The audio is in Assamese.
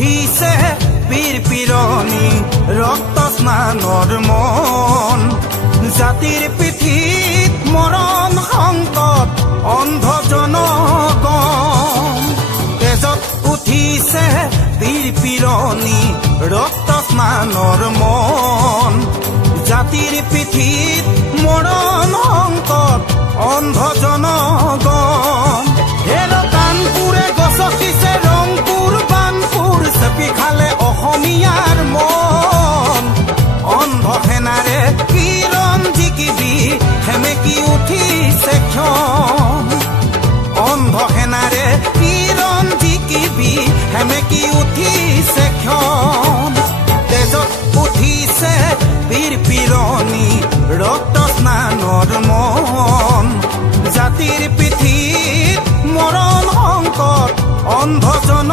উঠিছে বীৰ পিৰণি ৰক্ত স্নানৰ মন জাতিৰ পিঠিত মৰণ সংকট অন্ধ জনগণ তেজত উঠিছে বীৰ পিৰণি ৰক্ত স্নানৰ মন জাতিৰ পিঠিত মৰণ সংকট অন্ধ জনগণ হেলো কানপুৰে গছকিছে ৰংপুৰ বানপুৰ চেপি খালে অসমীয়াৰ মন অন্ধ সেনাৰে কিৰণ জিকিবি সেমেকি উঠিছে ক্ষণ অন্ধ সেনাৰে কিৰণ জিকিবি সেমেকি উঠিছে ক্ষণ তেজত উঠিছে বীৰ পিৰণি ৰক্ত স্নানৰ মন জাতিৰ পিঠিত মৰণ সংকট অন্ধ জন